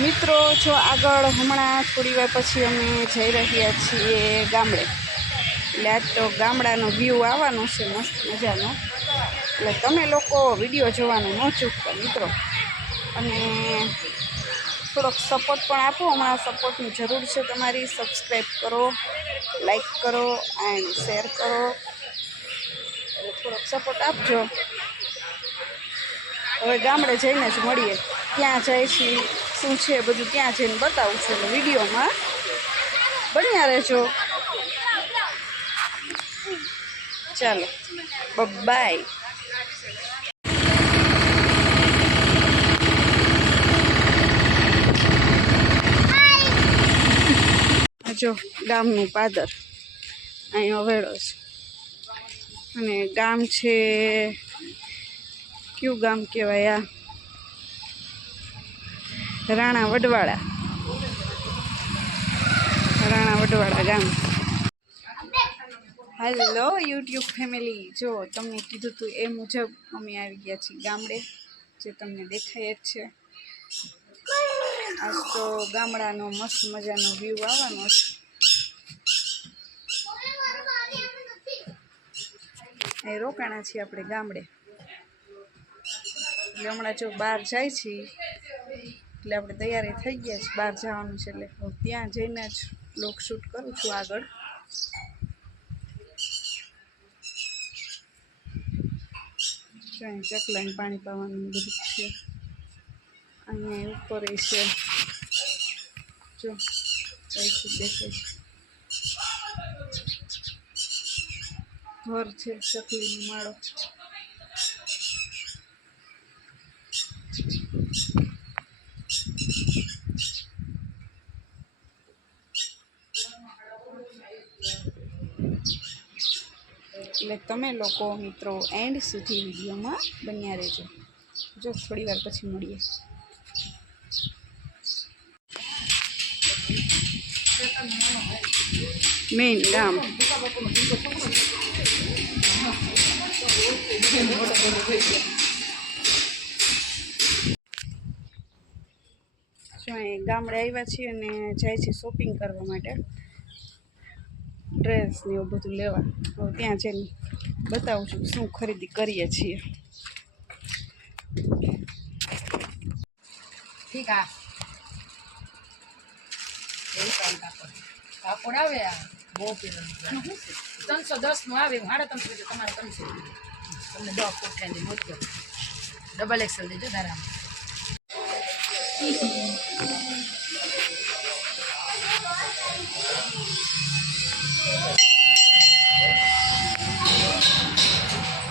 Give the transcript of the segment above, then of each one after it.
મિત્રો જો આગળ હમણાં થોડી વાર પછી અમે જઈ રહ્યા છીએ ગામડે. એટલે આજ તો ગામડાનો વ્યૂ આવવાનો છે મસ્ત મજાનો. એટલે તમે લોકો વિડીયો જોવાનું ન ચૂકતા મિત્રો. અને થોડોક સપોર્ટ પણ આપો. હમણાં સપોર્ટની જરૂર છે તમારી. સબસ્ક્રાઈબ કરો, લાઈક કરો એન્ડ શેર કરો. એટલે થોડોક સપોર્ટ આપજો. હવે ગામડે જઈને જ મળીએ. ક્યાં જાય છે, શું છે બધું ત્યાં જઈને બતાવું છું. એટલે વિડીયોમાં બન્યા રહેજો. ચાલો બાય. જો ગામનું પાદર અહીં અવેડો છે. અને ગામ છે, કયું ગામ કહેવાય આ? રાણા વડવાળા ગામ. Hello YouTube family. જો તમને કીધું હતું એ મુજબ અમે આવી ગયા છીએ ગામડે, જે તમને દેખાય જ છે. આજ તો ગામડાનો મસ્ત મજાનો વ્યૂ આવવાનો છે. એ રોકાણા છીએ આપણે ગામડે. એટલે હમણાં જો બહાર જાય છે, એટલે આપણે તૈયારી થઈ ગયા છે. બહાર જવાનું છે એટલે ત્યાં જઈને જ બ્લોગ શૂટ કરું છું આગળ. ચકલાને પાણી પાવાનું બધું છે. અહીંયા ઉપર છે, જો દેખાય ઘર છે, ચકલીનો માળો. એટલે તમે લોકો મિત્રો એન્ડ સુધી વિડીયોમાં બન્યા રહેજો. જો થોડી વાર પછી મળીએ. મેઇન ગામ. જો અહીં ગામડે આવ્યા છીએ અને જાય છે શોપિંગ કરવા માટે. ડ્રેસ ને એવું બધું લેવા. હવે ત્યાં જઈને બતાવું છું શું ખરીદી કરીએ છીએ. ઠીક આ કાપડ આવે બહુ 310 નું આવે. 350 તમારે 300 તમને 10 પોઠાની મોકલો. ડબલ એક્સેલ દેજો ધારામાં.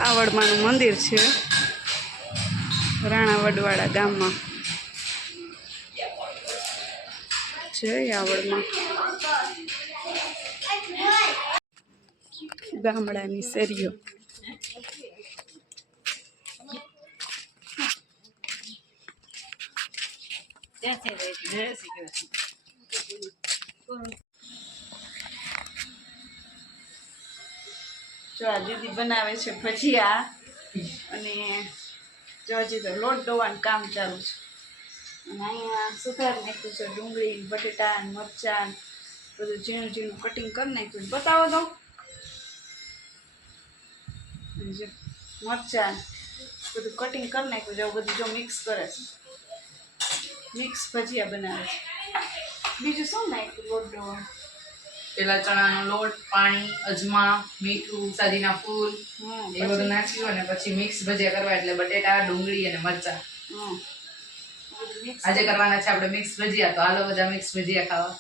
આ વડમાનું મંદિર છે રાણા વડવાળા ગામમાં. જય આવડમાં ગામડાની શેરીઓ. જો આ દીદી બનાવે છે ભજીયા. અને જો હજી તો લોટ દોવાનું કામ ચાલુ છે. અને અહીંયા સુધારી નાખ્યું છે. ડુંગળી, બટેટા, મરચાં બધું ઝીણું ઝીણું કટિંગ કરી નાખ્યું. બતાવો તો. મરચાં બધું કટિંગ કરી નાખ્યું છે. બધું જો મિક્સ કરે છે. મિક્સ ભજીયા બનાવે છે. બીજું શું નાખ્યું લોટ દોવાનું? પેલા ચણાનો લોટ, પાણી, અજમા, મીઠું, સાજીના ફૂલ એ બધું નાખ્યું અને પછી મિક્સ ભજીયા કરવા. એટલે બટેટા, ડુંગળી અને મરચાં. આજે કરવાના છે આપણે મિક્સ ભજીયા. તો હાલો બધા મિક્સ ભજીયા ખાવા.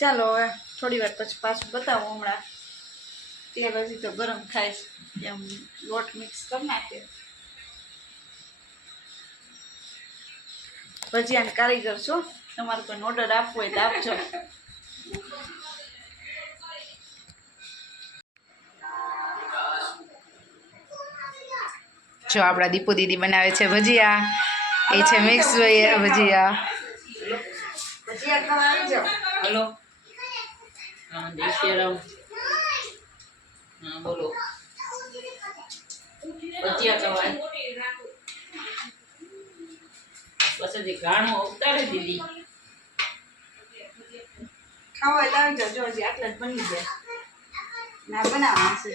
ચાલો હવે થોડી વાર પછી પાછું બતાવો. હમણાં તેલ હજી તો ગરમ થાય છે. એમ લોટ મિક્સ કરી નાખીએ. ભજીયાને કારીગર છો. તમારે કોઈ ઓર્ડર આપવો હોય તો આપજો. જો આપણા દીપુ દીદી બનાવે છે ભજીયા. એ છે મિક્સ ભજીયા. ભજીયા ખાવા આવી જાઓ. હલો. હા જય શ્રી રામ. હા બોલો. ભજીયા ખાવા. બસ હજી ઘાણું ઉતારી દીધી. ખાવા લાવી જો હજી આટલા જ બની ગયા ના બનાવવાનું છે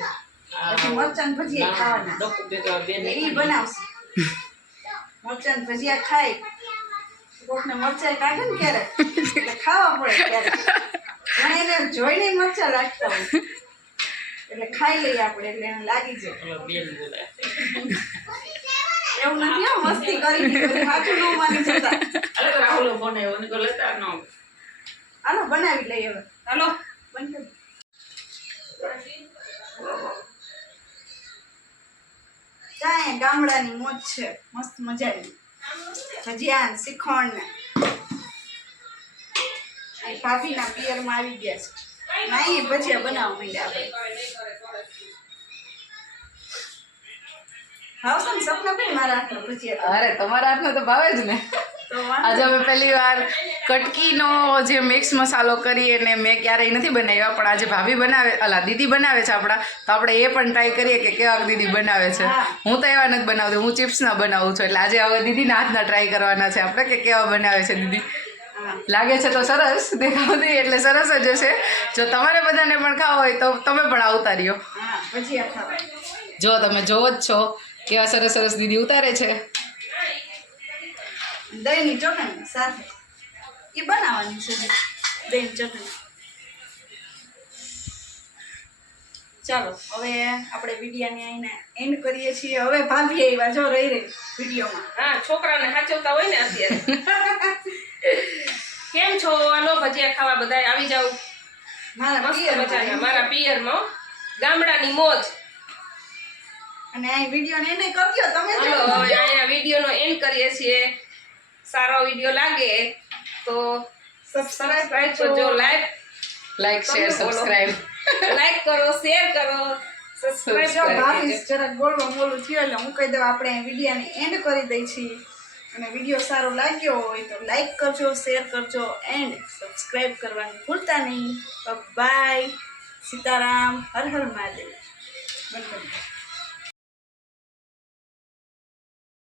પછી મરચાં ને ભજીયા ખાવાના ડોકું ભેગા બેન એટલે ઈ બનાવશે મરચાં ને ભજીયા ખાય કોકને મરચાં કાઢે ને ક્યારેક એટલે ખાવા પડે ક્યારેક પણ એને જોઈને મરચાં લાગતા હોય એટલે ખાઈ લઈએ આપણે એટલે એને લાગી જાય ઓલો બેન બોલાય. એવું નથી હો મસ્તી કરી સાચું ન માની જતા અરે તો રાહુલ બનાવ્યો ને તો લેતા ન આવે. હાલો બનાવી લઈએ હવે હાલો બંધ કરી ચાય ગામડાની મોજ છે મસ્ત મજાની ભજીયા ને શ્રીખંડ ને અહીં ભાભીના પિયરમાં આવી ગયા છે ના એ ભજીયા બનાવવા માંડ્યા આપણે હા પણ સપના પણ મારા હાથના ભજીયા અરે તમારા હાથનો તો ભાવે જ ને તો આજે અમે પહેલી વાર કટકીનો જે મિક્સ મસાલો કરીએ ને મેં ક્યારેય નથી બનાવ્યા પણ આજે ભાભી બનાવે અલા દીદી બનાવે છે આપણા તો આપણે એ પણ ટ્રાય કરીએ કે કેવા દીદી બનાવે છે હું તો એવા નથી બનાવતી હું ચિપ્સના બનાવું છું એટલે આજે હવે દીદીના હાથના ટ્રાય કરવાના છે આપણે કે કેવા બનાવે છે દીદી લાગે છે તો સરસ દેખાવતી એટલે સરસ જ હશે જો તમારે બધાને પણ ખાવા હોય તો તમે પણ આવતા રહ્યો હા ભજીયા ખાવા જો તમે જોવો જ છો કેવા સરસ સરસ દીદી ઉતારે છે દહીંની ચટણી સાથે એ બનાવવાની છે દહીં ચટણી ચાલો હવે આપણે વિડીયાને અહીંને એન્ડ કરીએ છીએ હવે ભાભી આવ્યા જો રહી વિડીયોમાં હા છોકરાને સાચવતા હોય ને અત્યારે કેમ છો આલો ભજીયા ખાવા બધા આવી જાવ મારા મસ્ત પિયરમાં મજાના મારા પિયરમાં ગામડાની મોજ અને અહીં વિડીયોને એને કરજો તમે હાલો હવે અહીંયા વિડીયોનો એન્ડ કરીએ છીએ સારો વિડીયો લાગે તો સબસ્ક્રાઇબ કરજો લાઈક શેર સબસ્ક્રાઇબ લાઈક કરો શેર કરો સબસ્ક્રાઇબ જો કરો ભાભી જરાક બોલવા મોલું થયું એટલે હું કહી દઉં આપણે વિડીયોને એન્ડ કરી દઈ છીએ અને વિડીયો સારો લાગ્યો હોય તો લાઈક કરજો શેર કરજો એન્ડ સબસ્ક્રાઇબ કરવાનું ભૂલતા નહીં બાય સીતારામ હર હર મહાદેવ બંધ કરી દો.